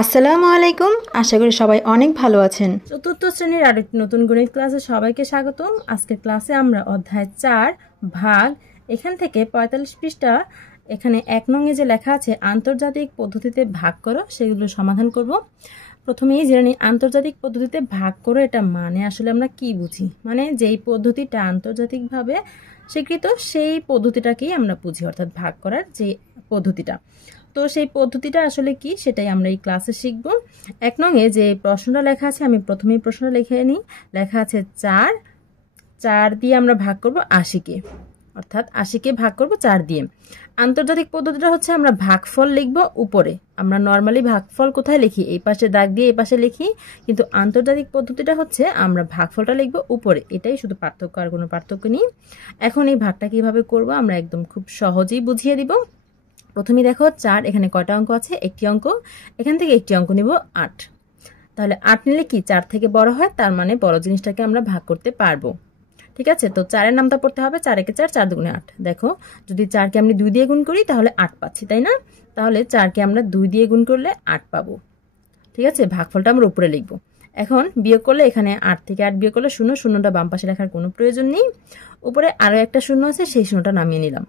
আসসালামু আলাইকুম। আশা করি সবাই অনেক ভালো আছেন। চতুর্থ শ্রেণীর আরেকটি নতুন গণিত ক্লাসে সবাইকে স্বাগতম। আজকের ক্লাসে আমরা অধ্যায় ৪ ভাগ এখান থেকে ৪৫ পৃষ্ঠা এখানে ১ নংয়ে যে লেখা আছে আন্তর্জাতিক পদ্ধতিতে ভাগ করো সেগুলো সমাধান করব। প্রথমেই জেনে নিই আন্তর্জাতিক পদ্ধতিতে ভাগ করো এটা মানে আসলে আমরা কি বুঝি। মানে যেই পদ্ধতিটা আন্তর্জাতিকভাবে স্বীকৃত সেই পদ্ধতিটাকেই আমরা বুঝি, অর্থাৎ ভাগ করার যে পদ্ধতিটা। তো সেই পদ্ধতিটা আসলে কি সেটাই আমরা এই ক্লাসে শিখব। ১ নংয়ে যে প্রশ্নটা লেখা আছে আমি প্রথমেই প্রশ্নটা লিখে নিই। লেখা আছে ৪ দিয়ে আমরা ভাগ করব ৮০-কে, অর্থাৎ ৮০-কে ভাগ করব ৪ দিয়ে। আন্তর্জাতিক পদ্ধতিটা হচ্ছে আমরা ভাগফল লিখব উপরে। আমরা নর্মালি ভাগফল কোথায় লিখি? এই পাশে দাগ দিয়ে এই পাশে লিখি, কিন্তু আন্তর্জাতিক পদ্ধতিটা হচ্ছে আমরা ভাগফলটা লিখব উপরে। এটাই শুধু পার্থক্য, আর কোনো পার্থক্য নেই। এখন এই ভাগটা কিভাবে করব আমরা একদম খুব সহজেই বুঝিয়ে দিব। প্রথমে দেখো ৪, এখানে কয়টা অঙ্ক আছে? একটি অঙ্ক। এখান থেকে একটি অঙ্ক নিব ৮। তাহলে ৮ নিলে কি ৪ থেকে বড় হয়, তার মানে বড় জিনিসটাকে আমরা ভাগ করতে পারবো। ঠিক আছে, তো ৪-এর নামটা পড়তে হবে ৪ একে ৪, ৪ দুগুণে ৮। দেখো যদি ৪-কে আমি ২ দিয়ে গুণ করি তাহলে ৮ পাচ্ছি, তাই না? তাহলে ৪-কে আমরা ২ দিয়ে গুণ করলে ৮ পাবো। ঠিক আছে, ভাগফলটা আমরা উপরে লিখবো। এখন বিয়োগ করলে এখানে ৮ থেকে ৮ বিয়োগ করলে ০, ০টা বাম পাশে লেখার কোনো প্রয়োজন নেই। উপরে আরও একটা ০ আছে, সেই ০টা নামিয়ে নিলাম।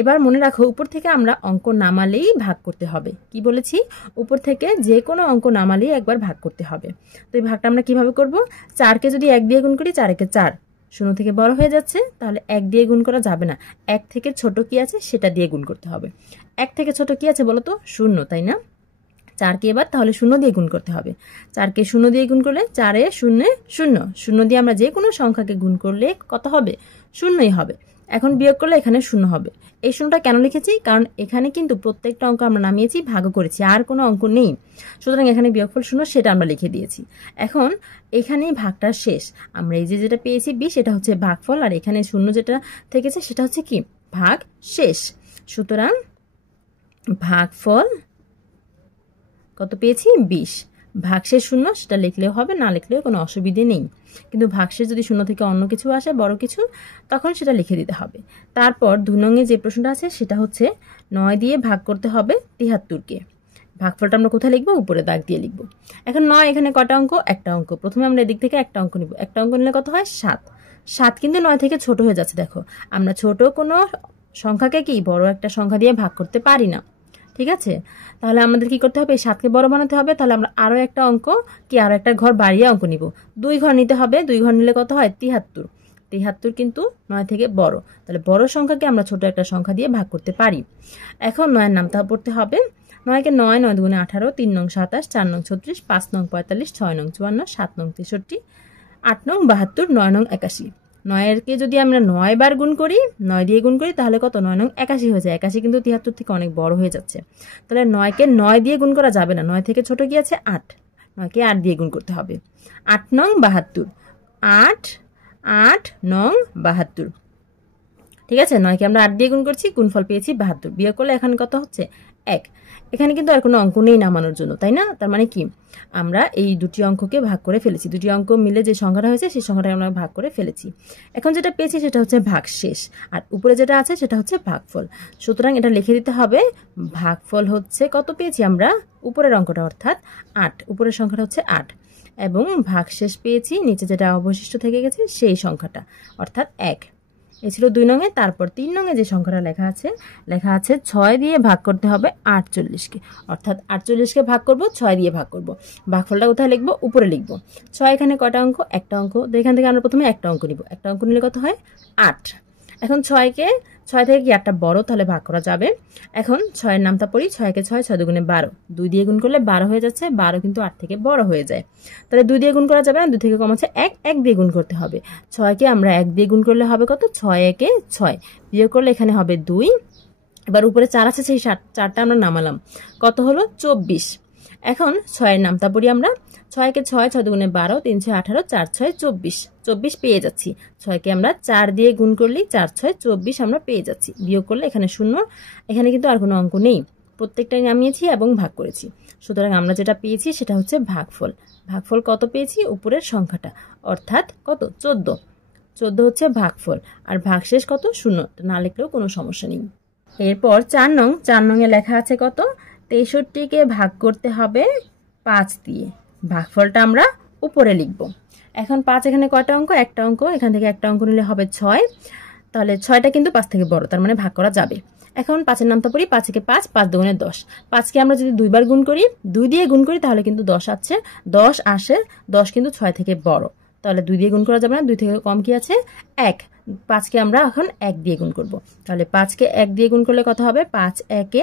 এবার মনে রাখো উপর থেকে আমরা অঙ্ক নামালেই ভাগ করতে হবে। কি বলেছি? উপর থেকে যে কোনো অঙ্ক নামালেই একবার ভাগ করতে হবে। তো এই ভাগটা আমরা কিভাবে করব? ৪-কে যদি ১ দিয়ে গুণ করি ৪ একে ৪, ০ থেকে বড় হয়ে যাচ্ছে, তাহলে ১ দিয়ে গুণ করা যাবে না। ১ থেকে ছোট কি আছে সেটা দিয়ে গুণ করতে হবে। ১ থেকে ছোট কি আছে বলো তো? ০, তাই না? ৪-কে এবার তাহলে ০ দিয়ে গুণ করতে হবে। ৪-কে ০ দিয়ে গুণ করলে ৪-এ ০, ০, ০ দিয়ে আমরা যে কোনো সংখ্যাকে গুণ করলে কত হবে? ০ই হবে। এখন বিয়োগ করলে এখানে ০ হবে। এই ০টা কেন লিখেছি? কারণ এখানে কিন্তু প্রত্যেকটা অঙ্ক আমরা নামিয়েছি, ভাগও করেছি, আর কোনো অঙ্ক নেই। সুতরাং এখানে বিয়োগফল ০ সেটা আমরা লিখে দিয়েছি। এখন এখানেই ভাগটা শেষ। আমরা এই যে যেটা পেয়েছি ২০, এটা হচ্ছে ভাগফল, আর এখানে ০ যেটা থেকেছে সেটা হচ্ছে কি? ভাগ শেষ। সুতরাং ভাগফল কত পেয়েছি? ২০। ভাগশেষ ০ সেটা লিখলেও হবে, না লিখলেও কোনো অসুবিধে নেই। কিন্তু ভাগশেষ যদি ০ থেকে অন্য কিছু আসে, বড় কিছু, তখন সেটা লিখে দিতে হবে। তারপর ২ নংয়ে যে প্রশ্নটা আছে সেটা হচ্ছে ৯ দিয়ে ভাগ করতে হবে ৭৩-কে। ভাগফলটা আমরা কোথায় লিখবো? উপরে দাগ দিয়ে লিখবো। এখন ৯, এখানে কটা অঙ্ক? একটা অঙ্ক। প্রথমে আমরা এদিক থেকে একটা অঙ্ক নিব। একটা অঙ্ক নিলে কত হয়? ৭। ৭ কিন্তু ৯ থেকে ছোট হয়ে যাচ্ছে। দেখো আমরা ছোট কোনো সংখ্যাকে কি বড় একটা সংখ্যা দিয়ে ভাগ করতে পারি না। ঠিক আছে, তাহলে আমাদের কি করতে হবে? এই ৭-কে বড় বানাতে হবে। তাহলে আমরা আরও একটা অঙ্ক কি আরও একটা ঘর বাড়িয়ে অঙ্ক নিব। ২ ঘর নিতে হবে। ২ ঘর নিলে কত হয়? ৭৩। ৭৩ কিন্তু ৯ থেকে বড়। তাহলে বড় সংখ্যাকে আমরা ছোট একটা সংখ্যা দিয়ে ভাগ করতে পারি। এখন ৯-এর নামটা পড়তে হবে। ৯-কে ৯, ৯ দুগুণে ১৮, ৩ নং ২৭, ৪ নং ৩৬, ৫ নং ৪৫, ৬ নং ৫৪, ৭ নং ৬৩, ৮ নং ৭২, ৯ নং ৮১। ৯-এরকে যদি আমরা ৯ বার গুণ করি, ৯ দিয়ে গুণ করি, তাহলে কত? ৯ নং ৮১ হয়ে যায়। ৮১ কিন্তু ৭৩ থেকে অনেক বড় হয়ে যাচ্ছে। তাহলে ৯-কে ৯ দিয়ে গুণ করা যাবে না। ৯ থেকে ছোট কি আছে? ৮। ৯-কে ৮ দিয়ে গুণ করতে হবে। ৮ নং ৭২, ৮ নং ৭২। ঠিক আছে, ৯-কে আমরা ৮ দিয়ে গুণ করছি, গুণফল পেয়েছি ৭২। বিয়োগ করলে এখানে কত হচ্ছে? ১। এখানে কিন্তু আর কোনো অঙ্ক নেই নামানোর জন্য, তাই না? তার মানে কি আমরা এই দুটি অঙ্ককে ভাগ করে ফেলেছি। দুটি অঙ্ক মিলে যে সংখ্যাটা হয়েছে সেই সংখ্যাটা আমরা ভাগ করে ফেলেছি। এখন যেটা পেয়েছি সেটা হচ্ছে ভাগশেষ, আর উপরে যেটা আছে সেটা হচ্ছে ভাগফল। সুতরাং এটা লিখে দিতে হবে। ভাগফল হচ্ছে কত পেয়েছি আমরা? উপরের অঙ্কটা অর্থাৎ ৮, উপরের সংখ্যাটা হচ্ছে ৮, এবং ভাগশেষ পেয়েছি নিচে যেটা অবশিষ্ট থেকে গেছে সেই সংখ্যাটা অর্থাৎ ১। এ ছিল ২ নংয়ে। তারপর ৩ নংয়ে যে সংখ্যাটা লেখা আছে ৬ দিয়ে ভাগ করতে হবে ৪৮-কে, অর্থাৎ ৪৮-কে ভাগ করব, ৬ দিয়ে ভাগ করব। ভাগফলটা কোথায় লিখবো? উপরে লিখবো। ৬ এখানে কয়টা অঙ্ক? একটা অঙ্ক। তো এখান থেকে আমরা প্রথমে একটা অঙ্ক নিব। একটা অঙ্ক নিলে কত হয়? ৮। এখন ৬ থেকে কি ৮টা বড়, তাহলে ভাগ করা যাবে। এখন ৬-এর নামটা পড়ি। ৬-কে ৬, ৬ দুগুণে ১২, ২ দিয়ে গুণ করলে ১২ হয়ে যাচ্ছে। ১২ কিন্তু ৮ থেকে বড় হয়ে যায়। তাহলে ২ দিয়ে গুণ করা যাবে না, ২ থেকে কম আছে ১, ১ দিয়ে গুণ করতে হবে। ৬-কে আমরা ১ দিয়ে গুণ করলে হবে কত? ৬ একে ৬, বিয়োগ করলে এখানে হবে ২। এবার উপরে ৪ আছে, সেই ৪টা আমরা নামালাম। কত হলো? ২৪। এখন ৬-এর নামটা পড়ি আমরা। ৬-কে ৬, ৬ দুগুণে ১২, ৩ ৬ ১৮, ৪ ৬ ২৪। ২৪ পেয়ে যাচ্ছি। ৬-কে আমরা ৪ দিয়ে গুণ করলেই ৪ ৬ ২৪ আমরা পেয়ে যাচ্ছি। বিয়োগ করলে এখানে ০। এখানে কিন্তু আর কোনো অঙ্ক নেই, প্রত্যেকটাই নামিয়েছি এবং ভাগ করেছি। সুতরাং আমরা যেটা পেয়েছি সেটা হচ্ছে ভাগফল। ভাগফল কত পেয়েছি? উপরের সংখ্যাটা, অর্থাৎ কত? ১৪। ১৪ হচ্ছে ভাগফল। আর ভাগশেষ কত? ০, না লিখলেও কোনো সমস্যা নেই। এরপর ৪ নং। ৪ নংয়ে লেখা আছে কত? ৬৩-কে ভাগ করতে হবে 5 দিয়ে ভাগফলটা আমরা উপরে লিখব। এখন 5 এখানে কয়টা অঙ্ক? একটা অঙ্ক, এখান থেকে একটা অঙ্ক নিলে হবে 6। তাহলে 6টা কিন্তু 5 থেকে বড়, তার মানে ভাগ করা যাবে। এখন 5-এর নামটা পড়ি, 5 থেকে 5, 5 দুগুণে 10। 5কে আমরা যদি 2 বার গুণ করি, 2 দিয়ে গুণ করি, তাহলে কিন্তু 10 আসছে। 10 আসে, 10 কিন্তু 6 থেকে বড়, তাহলে 2 দিয়ে গুণ করা যাবে না। 2 থেকে কম কি আছে? 1। 5কে আমরা এখন 1 দিয়ে গুণ করব। তাহলে 5কে 1 দিয়ে গুণ করলে কত হবে? 5 একে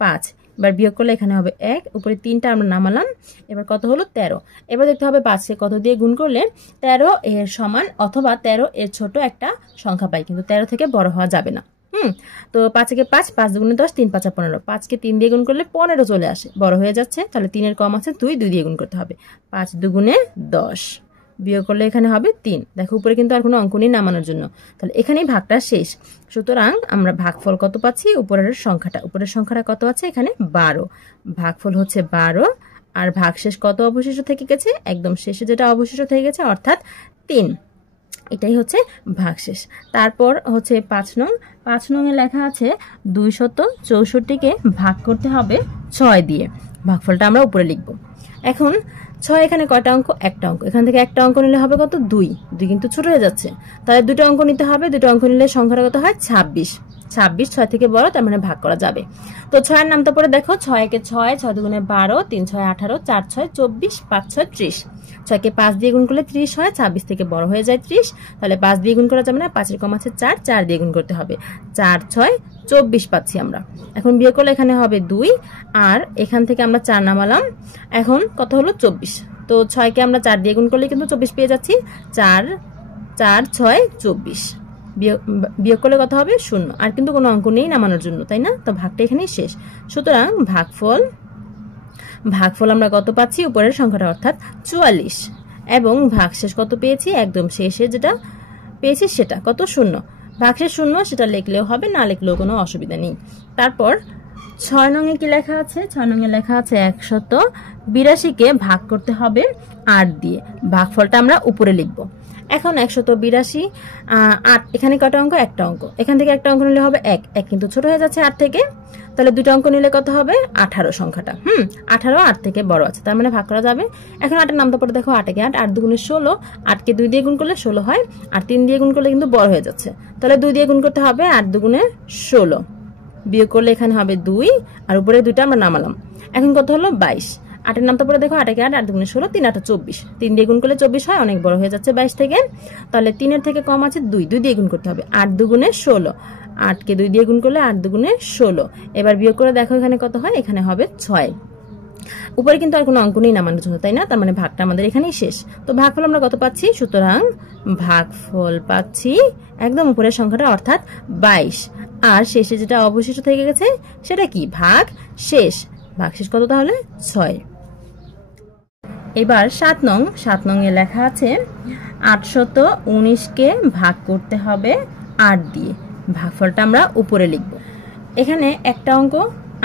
5। এবার বিয়োগ করলে এখানে হবে 1, উপরে 3টা আমরা নামালাম। এবার কত হলো? 13। এবার দেখতে হবে 5কে কত দিয়ে গুণ করলে 13 এর সমান অথবা 13 এর ছোট একটা সংখ্যা পাই, কিন্তু 13 থেকে বড় হওয়া যাবে না। তো 5 একে 5, 5 দুগুণে 10, 3 5 15। 5কে 3 দিয়ে গুণ করলে 15 চলে আসে, বড় হয়ে যাচ্ছে। তাহলে 3 এর কম আছে 2, 2 দিয়ে গুণ করতে হবে। 5 দুগুণে 10, বিয়োগ করলে এখানে হবে 3। দেখো উপরে কিন্তু আর কোনো অঙ্ক নেই নামানোর জন্য, তাহলে এখানেই ভাগটা শেষ। সুতরাং আমরা ভাগফল কত পাচ্ছি? উপরের সংখ্যাটা কত আছে? এখানে 12। ভাগফল হচ্ছে 12, আর ভাগশেষ কত অবশিষ্ট থেকে গেছে? একদম শেষে যেটা অবশিষ্ট থেকে গেছে, অর্থাৎ 3। এটাই হচ্ছে ভাগশেষ। তারপর হচ্ছে 5 নং। 5 নং এ লেখা আছে 264কে ভাগ করতে হবে 6 দিয়ে। ভাগফলটা আমরা উপরে লিখব। এখন 6 এখানে কয়টা অঙ্ক? একটা অঙ্ক, এখান থেকে একটা অঙ্ক নিলে হবে কত? 2। 2 কিন্তু ছোট হয়ে যাচ্ছে, তাহলে 2টা অঙ্ক নিতে হবে। 2টা অঙ্ক নিলে সংখ্যাটা কত হয়? 26। 26 6 থেকে বড়, তার মানে ভাগ করা যাবে। তো 6 এর নামটা পড়ে দেখো, 6 একে 6, 6 দুগুণে 12, 3 6 18, 4 6 24, 5 6 30। 6কে 5 দিয়ে গুণ করলে 30 হয়, 26 থেকে বড় হয়ে যায় 30। তাহলে 5 দিয়ে গুণ করা যাবে না, 5 এর কম আছে 4, 4 দিয়ে গুণ করতে হবে। 4 6 24 পাচ্ছি আমরা। এখন বিয়োগ করলে এখানে হবে 2, আর এখান থেকে আমরা 4 নামালাম। এখন কত হলো? 24। তো 6কে আমরা 4 দিয়ে গুণ করলে কিন্তু 24 পেয়ে যাচ্ছি। 4 4 6 24, বিয়োগ করলে কত হবে? 0। আর কিন্তু কোনো অঙ্ক নেই নামানোর জন্য, তাই না? তো ভাগটা এখানেই শেষ। সুতরাং ভাগফল আমরা কত পাচ্ছি? উপরের সংখ্যাটা অর্থাৎ 44। এবং ভাগশেষ কত পেয়েছি? একদম শেষে যেটা পেয়েছি সেটা কত? 0। ভাগশেষ 0, সেটা লিখলেও হবে, না লিখলেও কোনো অসুবিধা নেই। তারপর 6 নং এ কি লেখা আছে? 6 নং এ লেখা আছে 182কে ভাগ করতে হবে 8 দিয়ে। ভাগফলটা আমরা উপরে লিখব। এখন 182, 8, এখানে কয়টা অঙ্ক? একটা অঙ্ক, এখান থেকে একটা অঙ্ক নিলে হবে 1। 1 কিন্তু ছোট হয়ে যাচ্ছে 8 থেকে, তাহলে 2টা অঙ্ক নিলে কত হবে? 18 সংখ্যাটা। 18 8 থেকে বড় আছে, তার মানে ভাগ করা যাবে। এখন 8 এর নামটা পড়ে দেখো, 8 একে 8, 8 দুগুণে 16। 8কে 2 দিয়ে গুণ করলে 16 হয়, আর 3 দিয়ে গুণ করলে কিন্তু বড় হয়ে যাচ্ছে, তাহলে 2 দিয়ে গুণ করতে হবে। 8 দুগুণে 16, বিয়োগ করলে এখানে হবে 2, আর উপরে 2টা আমরা নামালাম। এখন কত হলো? 22। 8 এর নামটা পড়ে দেখো, 8 একে 8, 8 দুগুণে 16, 3 8 24। 3 দিয়ে গুণ করলে 24 হয়, অনেক বড় হয়ে যাচ্ছে 22 থেকে। তাহলে 3 এর থেকে কম আছে 2, 2 দিয়ে গুণ করতে হবে। 8 দুগুণে 16, 8কে 2 দিয়ে গুণ করলে 8 দুগুণে 16। এবার বিয়োগ করে দেখো এখানে কত হয়? এখানে হবে 6। উপরে কিন্তু আর কোনো অঙ্ক নেই নামানোর জন্য, তাই না? তার মানে ভাগটা আমাদের এখানেই শেষ। তো ভাগফল আমরা কত পাচ্ছি? সুতরাং ভাগফল পাচ্ছি একদম উপরের সংখ্যাটা, অর্থাৎ 22। আর শেষে যেটা অবশিষ্ট থেকে গেছে সেটা কি? ভাগ শেষ। ভাগ শেষ কত তাহলে? 6। এবার 7 নং। 7 নং এ লেখা আছে 819কে ভাগ করতে হবে 8 দিয়ে। ভাগফলটা আমরা উপরে লিখব। এখানে একটা অঙ্ক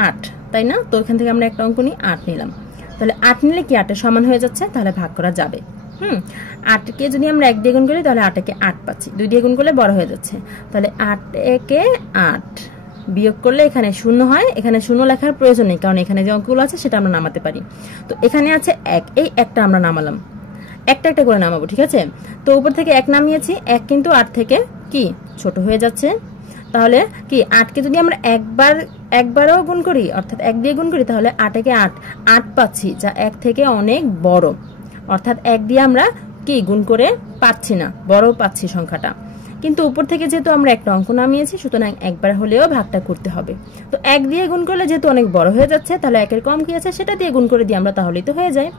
8, তাই না? তো এখান থেকে আমরা একটা অঙ্ক নিই, 8 নিলাম। তাহলে 8 নিলে কি 8 এর সমান হয়ে যাচ্ছে, তাহলে ভাগ করা যাবে। 8কে যদি আমরা 1 দিয়ে গুণ করি, তাহলে 8 একে 8 পাচ্ছি। 2 দিয়ে গুণ করলে বড় হয়ে যাচ্ছে, তাহলে 8 একে 8, বিয়োগ করলে এখানে 0 হয়। এখানে 0 লেখার প্রয়োজন নেই, কারণ এখানে যে অঙ্কগুলো আছে সেটা আমরা নামাতে পারি। তো এখানে আছে 1, এই 1টা আমরা নামালাম। একটা একটা করে নামাবো, ঠিক আছে? তো উপর থেকে 1 নামিয়েছি, 1 কিন্তু 8 থেকে কি ছোট হয়ে যাচ্ছে। তাহলে কি 8কে যদি আমরা একবারও গুণ করি, অর্থাৎ 1 দিয়ে গুণ করি, তাহলে 8 একে 8 পাচ্ছি, যা 1 থেকে অনেক বড়। অর্থাৎ 1 দিয়ে আমরা কি গুণ করে পাচ্ছি না, বড় পাচ্ছি সংখ্যাটা। কিন্তু উপর থেকে যেহেতু আমরা একটা অঙ্ক নামিয়েছি, সুতরাং একবার হলেও ভাগটা করতে হবে। তো 1 দিয়ে গুণ করলে যেহেতু অনেক বড় হয়ে যাচ্ছে, তাহলে 1 এর কম কি আছে সেটা দিয়ে গুণ করে দিই আমরা, তাহলেই তো হয়ে যায়।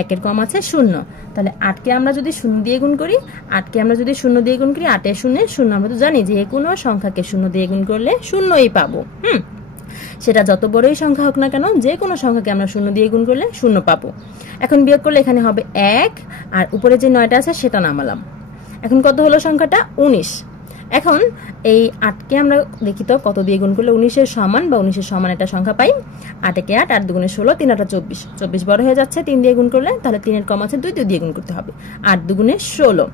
1 এর কম আছে 0, তাহলে 8কে আমরা যদি 0 দিয়ে গুণ করি, 8কে আমরা যদি 0 দিয়ে গুণ করি, 8 এর 0 0, আমরা তো জানি যে কোনো সংখ্যাকে 0 দিয়ে গুণ করলে 0ই পাবো। সেটা যত বড়ই সংখ্যা হোক না কেন, যে কোনো সংখ্যাকে আমরা 0 দিয়ে গুণ করলে 0 পাবো। এখন বিয়োগ করলে এখানে হবে 1, আর উপরে যে 9টা আছে সেটা নামালাম। এখন কত হলো সংখ্যাটা? 19। এখন এই 8কে আমরা দেখি তো কত দিয়ে গুণ করলে 19 এর সমান বা 19 এর সমান একটা সংখ্যা পাই। 8 একে 8, 8 দুগুণে 16, 3 8 24। 24 বড় হয়ে যাচ্ছে 3 দিয়ে গুণ করলে, তাহলে 3 এর কম আছে 2, 2 দিয়ে গুণ করতে হবে। 8 দুগুণে 16,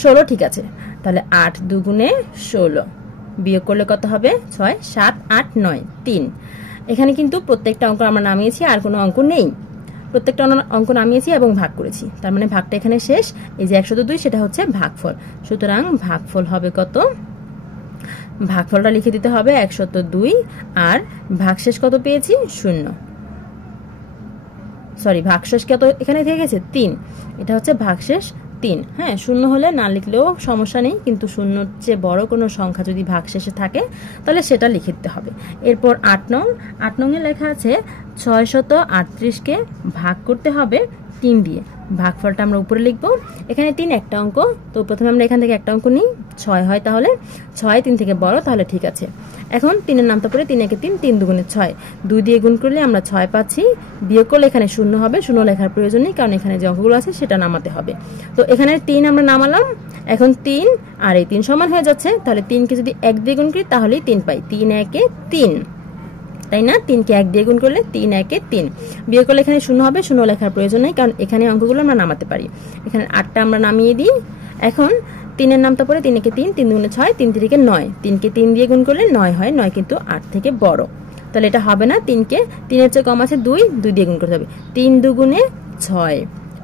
16 ঠিক আছে। তাহলে 8 দুগুণে 16, বিয়োগ করলে কত হবে? 6 7 8 9 3। এখানে কিন্তু প্রত্যেকটা অঙ্ক আমরা নামিয়েছি, আর কোনো অঙ্ক নেই। প্রত্যেকটা অঙ্ক নামিয়েছি এবং ভাগ করেছি, তার মানে ভাগটা এখানে শেষ। এই যে 102 সেটা হচ্ছে ভাগফল, সুতরাং ভাগফল হবে কত? ভাগফলটা লিখে দিতে হবে 102 আর ভাগশেষ কত পেয়েছি? 0। সরি, ভাগশেষ কত এখানে থেকে গেছে? 3। এটা হচ্ছে ভাগশেষ 3। হ্যাঁ, 0 হলে না লিখলেও সমস্যা নেই, কিন্তু 0-র চেয়ে বড় কোনো সংখ্যা যদি ভাগশেষে থাকে তাহলে সেটা লিখে দিতে হবে। এরপর 8 নং। 8 নং এ লেখা আছে 638কে ভাগ করতে হবে 3 দিয়ে। ভাগফলটা আমরা উপরে লিখবো। এখানে 3 একটা অঙ্ক, তো প্রথমে আমরা এখান থেকে একটা অঙ্ক নিই। 6 হয়, তাহলে 6 3 থেকে বড়, তাহলে ঠিক আছে। এখন 3-এর নামটা পরে 3 একে 3, 3 দুগুণে 6, 2 দিয়ে গুণ করলে আমরা 6 পাচ্ছি। বিয়োগ করলে এখানে 0 হবে, 0 লেখার প্রয়োজন নেই, কারণ এখানে যে অঙ্কগুলো আছে সেটা নামাতে হবে। তো এখানে 3 আমরা নামালাম। এখন 3 আর এই 3 সমান হয়ে যাচ্ছে, তাহলে 3কে যদি 1 দিয়ে গুণ করি তাহলেই 3 পাই। 3 একে 3, তাই না? 3কে 1 দিয়ে গুণ করলে 3 একে 3। বিয়োগ করলে এখানে 0 হবে, 0 লেখার প্রয়োজন নেই, কারণ এখানে অঙ্কগুলো আমরা নামাতে পারি। এখানে 8টা আমরা নামিয়ে দিই। এখন 3-এর নামটা পরে 3 একে 3, 3 দুগুণে 6, 3 3-কে 9, 3কে 3 দিয়ে গুণ করলে 9 হয়, 9 কিন্তু 8 থেকে বড়, তাহলে এটা হবে না। 3-কে 3-এর চেয়ে কম আছে 2, 2 দিয়ে গুণ করতে হবে। 3 দুগুণে 6,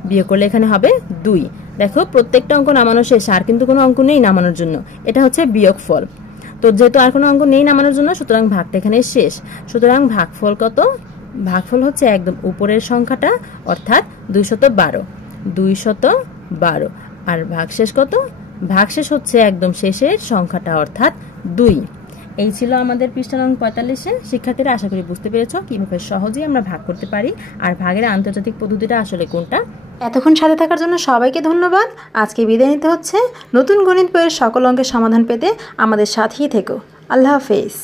বিয়োগ করলে এখানে হবে 2। দেখো, প্রত্যেকটা অঙ্ক নামানো শেষ, আর কিন্তু কোনো অঙ্ক নেই নামানোর জন্য। এটা হচ্ছে বিয়োগফল। তো যেহেতু আর কোনো অঙ্ক নেই নামানোর জন্য, সুতরাং ভাগটা এখানে শেষ। সুতরাং ভাগফল কত? ভাগফল হচ্ছে একদম উপরের সংখ্যাটা, অর্থাৎ 212, 212। আর ভাগশেষ কত? ভাগশেষ হচ্ছে একদম শেষের সংখ্যাটা, অর্থাৎ 2। এই ছিল আমাদের পৃষ্ঠা নং 45-এ। শিক্ষার্থীরা, আশা করি বুঝতে পেরেছ কিভাবে সহজেই আমরা ভাগ করতে পারি, আর ভাগের আন্তর্জাতিক পদ্ধতিটা আসলে কোনটা। এতক্ষণ সাথে থাকার জন্য সবাইকে ধন্যবাদ। আজকে বিদায় নিতে হচ্ছে। নতুন গণিত বইয়ের সকল অঙ্কের সমাধান পেতে আমাদের সাথেই থেকো। আল্লাহ হাফেজ।